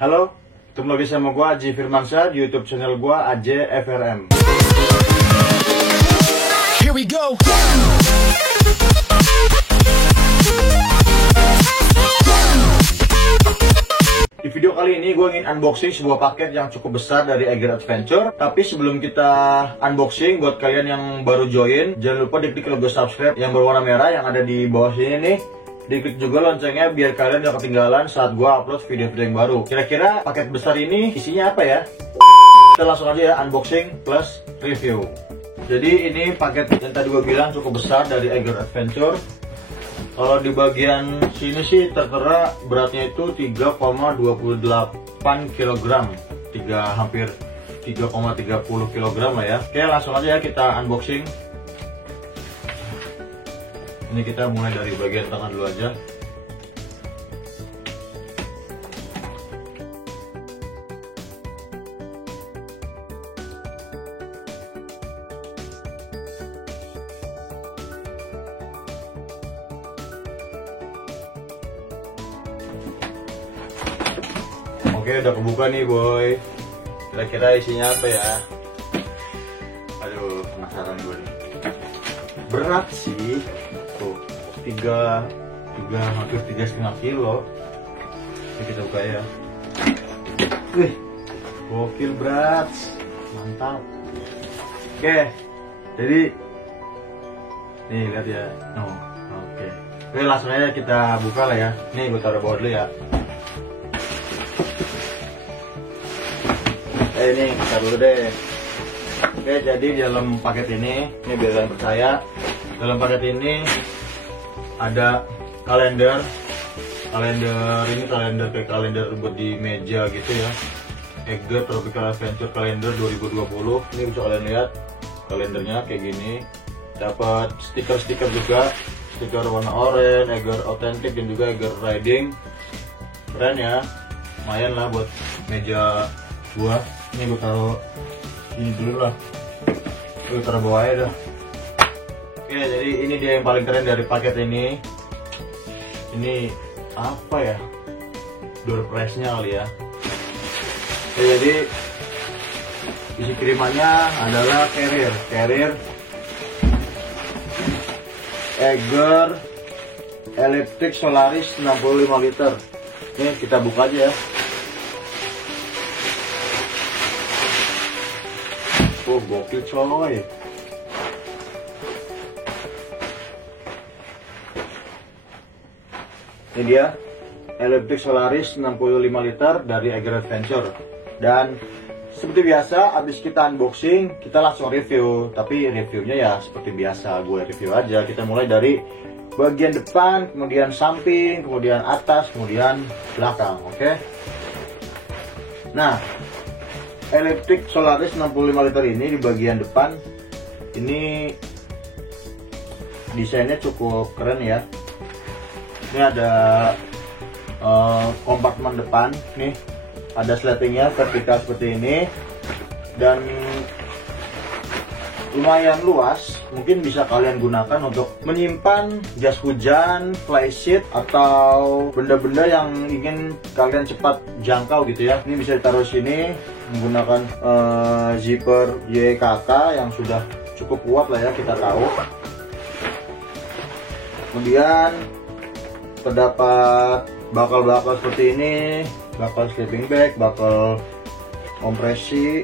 Halo, ketemu lagi sama gua Aji Firmansyah di YouTube channel gua AJFRM. Here we go. Di video kali ini gue ingin unboxing sebuah paket yang cukup besar dari Eiger Adventure. Tapi sebelum kita unboxing, buat kalian yang baru join, jangan lupa diklik logo subscribe yang berwarna merah yang ada di bawah sini nih. Diklik juga loncengnya biar kalian gak ketinggalan saat gue upload video-video yang baru. Kira-kira paket besar ini isinya apa ya? Kita langsung aja ya unboxing plus review. Jadi ini paket yang tadi gue bilang cukup besar dari Eiger Adventure. Kalau di bagian sini sih tertera beratnya itu 3,28 kg, hampir 3,30 kg lah ya. Oke, langsung aja ya kita unboxing. Ini kita mulai dari bagian tengah dulu aja. Oke, udah kebuka nih boy. Kira-kira isinya apa ya? Aduh, penasaran gue nih. Berat sih. Tuh, hampir 3,5 kilo. Ini kita buka ya. Wih, gokil berat. Mantap. Oke, jadi nih lihat ya. Oke. Oke, langsung aja kita buka lah ya. Nih gue taruh bawah dulu ya. Ini kita dulu deh. Oke, jadi dalam paket ini biar kalian percaya, dalam paket ini ada kalender ini kayak kalender buat di meja gitu ya. Eiger Tropical Adventure Calendar 2020. Ini bisa kalian lihat kalendernya kayak gini. Dapat stiker juga, stiker warna oranye, Eiger Authentic dan juga Eiger Riding. Keren ya, lumayan lah buat meja gua. Ini gue taruh ini dulu lah, gue taruh bawah aja dah. Oke, jadi ini dia yang paling keren dari paket ini. Ini apa ya, door prize nya kali ya. Oke, jadi isi kirimannya adalah carrier Eiger Electric Solaris 65 liter. Ini kita buka aja ya. Oh, gokil coy. Ini dia Electric Solaris 65 liter dari Eiger Adventure. Dan seperti biasa, abis kita unboxing, kita langsung review. Tapi reviewnya ya seperti biasa, gue review aja. Kita mulai dari bagian depan, kemudian samping, kemudian atas, kemudian belakang. Oke. Nah, Electric Solaris 65 liter ini di bagian depan ini desainnya cukup keren ya. Ini ada kompartemen depan nih, ada sletingnya vertikal seperti ini dan lumayan luas. Mungkin bisa kalian gunakan untuk menyimpan jas hujan, flysheet atau benda-benda yang ingin kalian cepat jangkau gitu ya. Ini bisa ditaruh sini menggunakan zipper YKK yang sudah cukup kuat lah ya, kita tahu. Kemudian terdapat bakal-bakal seperti ini, bakal sleeping bag, bakal kompresi.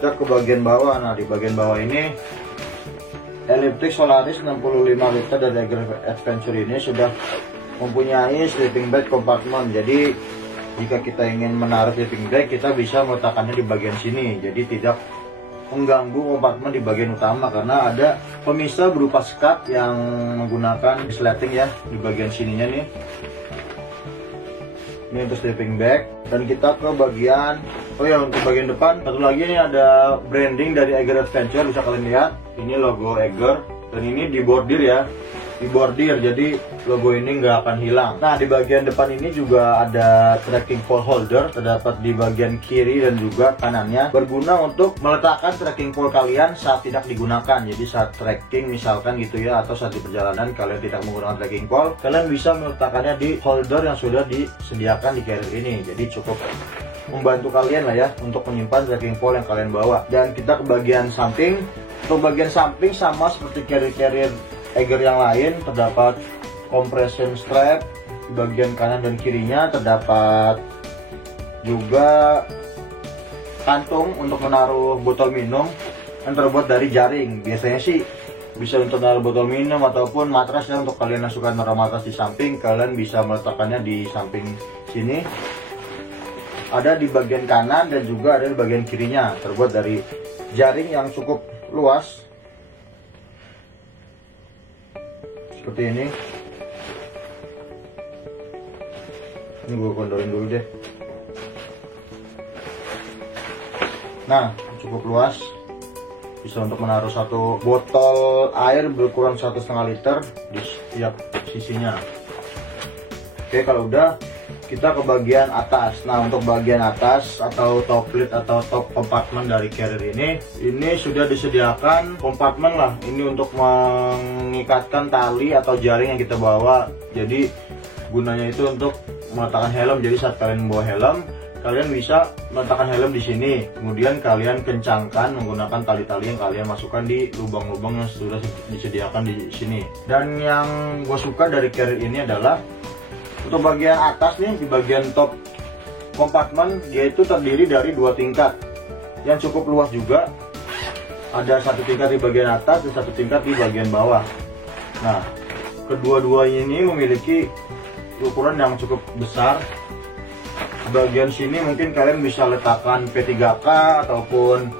Kita ke bagian bawah. Nah, di bagian bawah ini Electric Solaris 65 liter dari Eiger Adventure ini sudah mempunyai sleeping bag compartment. Jadi jika kita ingin menaruh sleeping bag, kita bisa meletakkannya di bagian sini. Jadi tidak mengganggu kompartemen di bagian utama karena ada pemisah berupa skat yang menggunakan sleting ya di bagian sininya nih. Ini untuk sleeping bag. Dan kita ke bagian, oh ya, untuk bagian depan satu lagi ini ada branding dari Eiger Adventure, bisa kalian lihat. Ini logo Eiger dan ini dibordir ya. dibordir, jadi logo ini nggak akan hilang. Nah, di bagian depan ini juga ada tracking pole holder, terdapat di bagian kiri dan juga kanannya, berguna untuk meletakkan tracking pole kalian saat tidak digunakan. Jadi saat tracking misalkan gitu ya, atau saat di perjalanan kalian tidak menggunakan tracking pole, kalian bisa meletakkannya di holder yang sudah disediakan di carrier ini. Jadi cukup membantu kalian lah ya untuk menyimpan tracking pole yang kalian bawa. Dan kita ke bagian samping. Untuk bagian samping sama seperti carrier Eiger yang lain, terdapat compression strap. Di bagian kanan dan kirinya terdapat juga kantung untuk menaruh botol minum yang terbuat dari jaring. Biasanya sih bisa untuk menaruh botol minum ataupun matras ya. Untuk kalian yang suka naruh matras di samping, kalian bisa meletakkannya di samping sini. Ada di bagian kanan dan juga ada di bagian kirinya, terbuat dari jaring yang cukup luas seperti ini. Ini gue kondorin dulu deh. Nah, cukup luas, bisa untuk menaruh satu botol air berukuran 1,5 liter di setiap sisinya. Oke, kalau udah, kita ke bagian atas. Nah, untuk bagian atas atau top lid atau top kompartemen dari carrier ini sudah disediakan kompartemen lah. Ini untuk mengikatkan tali atau jaring yang kita bawa. Jadi gunanya itu untuk meletakkan helm. Jadi saat kalian membawa helm, kalian bisa meletakkan helm di sini. Kemudian kalian kencangkan menggunakan tali-tali yang kalian masukkan di lubang-lubang yang sudah disediakan di sini. Dan yang gue suka dari carrier ini adalah untuk bagian atas nih, di bagian top kompartemen, dia itu terdiri dari 2 tingkat yang cukup luas juga. Ada 1 tingkat di bagian atas dan 1 tingkat di bagian bawah. Nah, kedua-duanya ini memiliki ukuran yang cukup besar. Bagian sini mungkin kalian bisa letakkan P3K ataupun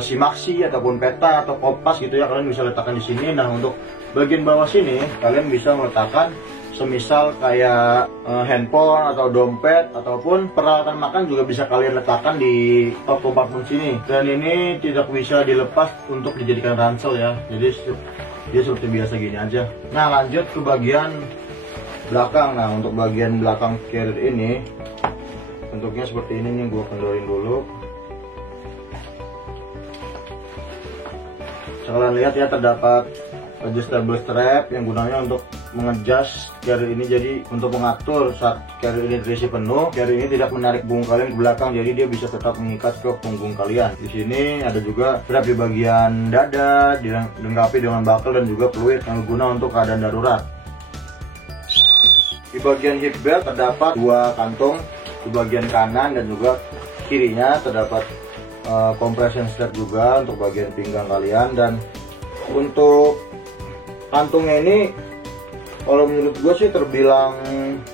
Simaxi ataupun peta atau kompas gitu ya, kalian bisa letakkan di sini. Nah, untuk bagian bawah sini kalian bisa meletakkan semisal kayak handphone atau dompet ataupun peralatan makan juga bisa kalian letakkan di top kompartemen sini. Dan ini tidak bisa dilepas untuk dijadikan ransel ya. Jadi dia seperti biasa gini aja. Nah, lanjut ke bagian belakang. Nah, untuk bagian belakang carrier ini bentuknya seperti ini nih, gue kendorin dulu. Kalian lihat ya, terdapat adjustable strap yang gunanya untuk mengejas carrier ini. Jadi untuk mengatur saat carrier ini terisi penuh, carrier ini tidak menarik punggung kalian ke belakang, jadi dia bisa tetap mengikat ke punggung kalian. Di sini ada juga strap di bagian dada, dilengkapi dengan buckle dan juga fluid yang berguna untuk keadaan darurat. Di bagian hip belt terdapat 2 kantung, di bagian kanan dan juga kirinya terdapat compression strap juga untuk bagian pinggang kalian. Dan untuk kantungnya ini kalau menurut gue sih terbilang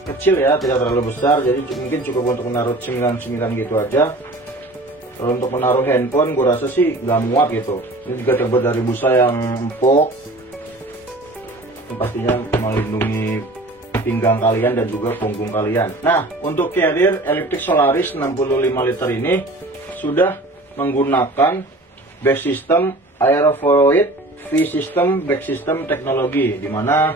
kecil ya, tidak terlalu besar, jadi mungkin cukup untuk menaruh cemilan-cemilan gitu aja. Kalau untuk menaruh handphone gue rasa sih nggak muat gitu. Ini juga terbuat dari busa yang empuk, yang pastinya melindungi pinggang kalian dan juga punggung kalian. Nah, untuk carrier Elliptic Solaris 65 liter ini sudah menggunakan back system Aerofluid V-System back system teknologi, dimana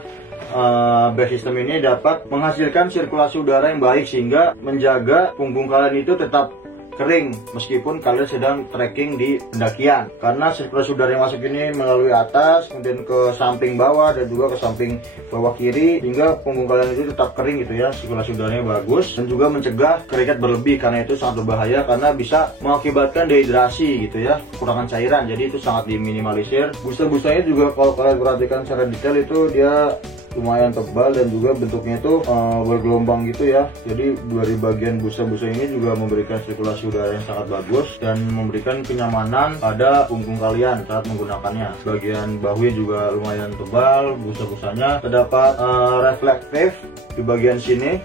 back system ini dapat menghasilkan sirkulasi udara yang baik sehingga menjaga punggung kalian itu tetap kering meskipun kalian sedang trekking di pendakian, karena sirkulasi udara yang masuk ini melalui atas kemudian ke samping bawah dan juga ke samping bawah kiri sehingga punggung kalian itu tetap kering gitu ya, sirkulasi udaranya bagus dan juga mencegah keringat berlebih, karena itu sangat berbahaya karena bisa mengakibatkan dehidrasi gitu ya, kekurangan cairan. Jadi itu sangat diminimalisir. Busa-busanya juga kalau kalian perhatikan secara detail itu dia lumayan tebal dan juga bentuknya itu bergelombang gitu ya. Jadi dari bagian busa-busa ini juga memberikan sirkulasi udara yang sangat bagus dan memberikan kenyamanan pada punggung kalian saat menggunakannya. Bagian bahunya juga lumayan tebal, busa-busanya terdapat reflektif di bagian sini.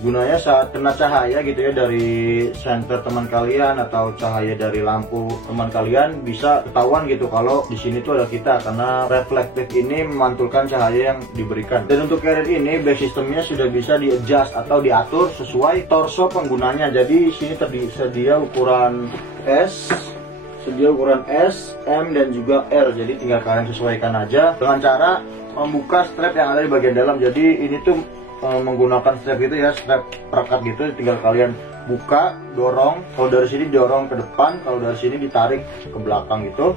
Gunanya saat kena cahaya gitu ya dari senter teman kalian atau cahaya dari lampu teman kalian bisa ketahuan gitu kalau di sini tuh ada kita, karena reflektif ini memantulkan cahaya yang diberikan. Dan untuk carrier ini back systemnya sudah bisa di-adjust atau diatur sesuai torso penggunanya. Jadi di sini tersedia ukuran S, M dan juga L. Jadi tinggal kalian sesuaikan aja dengan cara membuka strap yang ada di bagian dalam. Jadi ini tuh menggunakan strap gitu ya, strap perekat gitu. Tinggal kalian buka, dorong. Kalau dari sini dorong ke depan, kalau dari sini ditarik ke belakang gitu.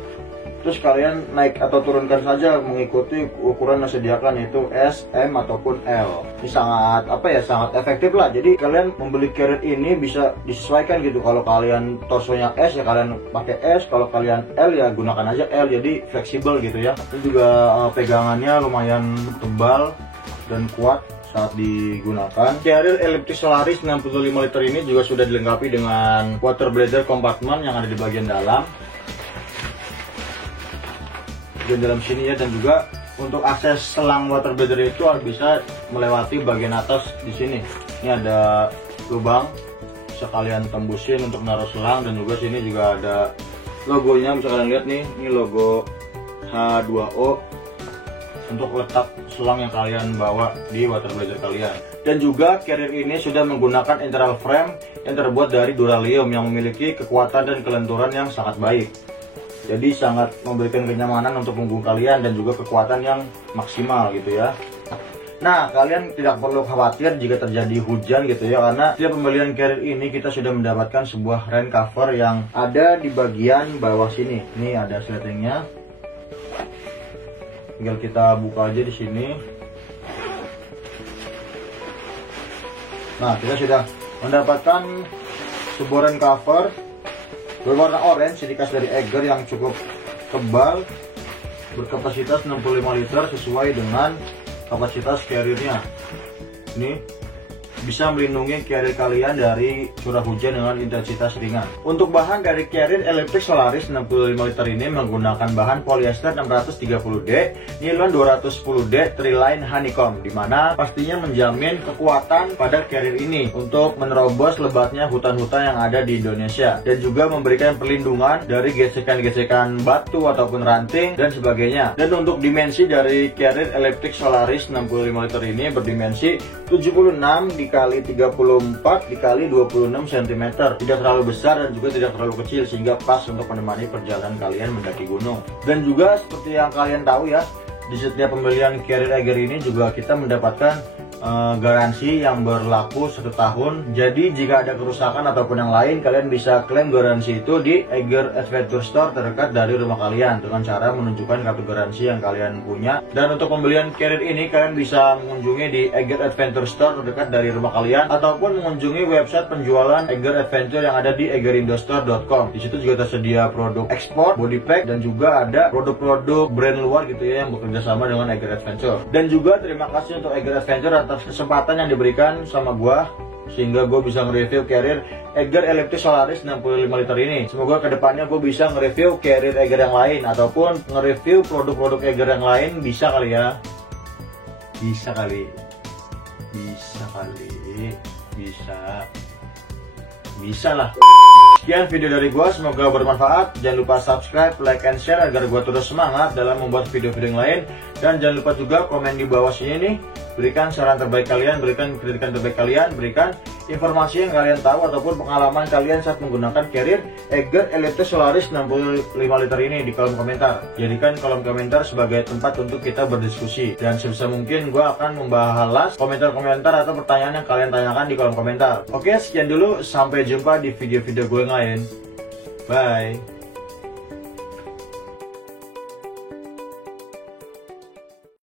Terus kalian naik atau turunkan saja mengikuti ukuran yang disediakan, yaitu S, M ataupun L. Ini sangat sangat efektif lah. Jadi kalian membeli carrier ini bisa disesuaikan gitu. Kalau kalian torsonya S ya kalian pakai S, kalau kalian L ya gunakan aja L. Jadi fleksibel gitu ya. Ini juga pegangannya lumayan tebal dan kuat saat digunakan. Carrier Elliptis Solaris 65 liter ini juga sudah dilengkapi dengan water bladder compartment yang ada di bagian dalam sini ya, dan juga untuk akses selang water bladder itu bisa melewati bagian atas di sini. Ini ada lubang, bisa kalian tembusin untuk naruh selang, dan juga sini juga ada logonya, bisa kalian lihat nih, ini logo H2O untuk letak selang yang kalian bawa di water bladder kalian. Dan juga carrier ini sudah menggunakan internal frame yang terbuat dari duralium yang memiliki kekuatan dan kelenturan yang sangat baik. Jadi sangat memberikan kenyamanan untuk punggung kalian dan juga kekuatan yang maksimal gitu ya. Nah, kalian tidak perlu khawatir jika terjadi hujan gitu ya, karena setiap pembelian carrier ini kita sudah mendapatkan sebuah rain cover yang ada di bagian bawah sini. Ini ada settingnya. Tinggal kita buka aja di sini. Nah, kita sudah mendapatkan sebuah rain cover berwarna orange, dikasih dari Eiger yang cukup tebal, berkapasitas 65 liter sesuai dengan kapasitas carriernya. Ini bisa melindungi carrier kalian dari curah hujan dengan intensitas ringan. Untuk bahan dari carrier Elliptis Solaris 65 liter ini menggunakan bahan polyester 630D, nilon 210D, triline honeycomb, dimana pastinya menjamin kekuatan pada carrier ini untuk menerobos lebatnya hutan-hutan yang ada di Indonesia, dan juga memberikan perlindungan dari gesekan-gesekan batu ataupun ranting dan sebagainya. Dan untuk dimensi dari carrier Elliptis Solaris 65 liter ini berdimensi 76 dikali 34 dikali 26 cm. Tidak terlalu besar dan juga tidak terlalu kecil, sehingga pas untuk menemani perjalanan kalian mendaki gunung. Dan juga seperti yang kalian tahu ya, di setiap pembelian carrier Eiger ini juga kita mendapatkan garansi yang berlaku 1 tahun. Jadi jika ada kerusakan ataupun yang lain, kalian bisa klaim garansi itu di Eiger Adventure Store terdekat dari rumah kalian dengan cara menunjukkan kartu garansi yang kalian punya. Dan untuk pembelian carrier ini kalian bisa mengunjungi di Eiger Adventure Store terdekat dari rumah kalian, ataupun mengunjungi website penjualan Eiger Adventure yang ada di eigerindostore.com. Di situ juga tersedia produk ekspor, body pack, dan juga ada produk-produk brand luar gitu ya yang bekerja sama dengan Eiger Adventure. Dan juga terima kasih untuk Eiger Adventure atas kesempatan yang diberikan sama gua, sehingga gue bisa nge-review carrier Eiger Elliptis Solaris 65 liter ini. Semoga kedepannya gue bisa nge-review carrier Eiger yang lain, ataupun nge-review produk-produk Eiger yang lain. Bisa kali ya? Bisa kali. Bisa lah. Sekian video dari gua, semoga bermanfaat. Jangan lupa subscribe, like, and share agar gua terus semangat dalam membuat video-video yang lain. Dan jangan lupa juga komen di bawah sini nih, berikan saran terbaik kalian, berikan kritikan terbaik kalian, berikan informasi yang kalian tahu ataupun pengalaman kalian saat menggunakan carrier Eiger Elliptis Solaris 65 liter ini di kolom komentar. Jadikan kolom komentar sebagai tempat untuk kita berdiskusi, dan sebisa mungkin gue akan membahas komentar-komentar atau pertanyaan yang kalian tanyakan di kolom komentar. Oke, sekian dulu, sampai jumpa di video-video gue yang lain. Bye.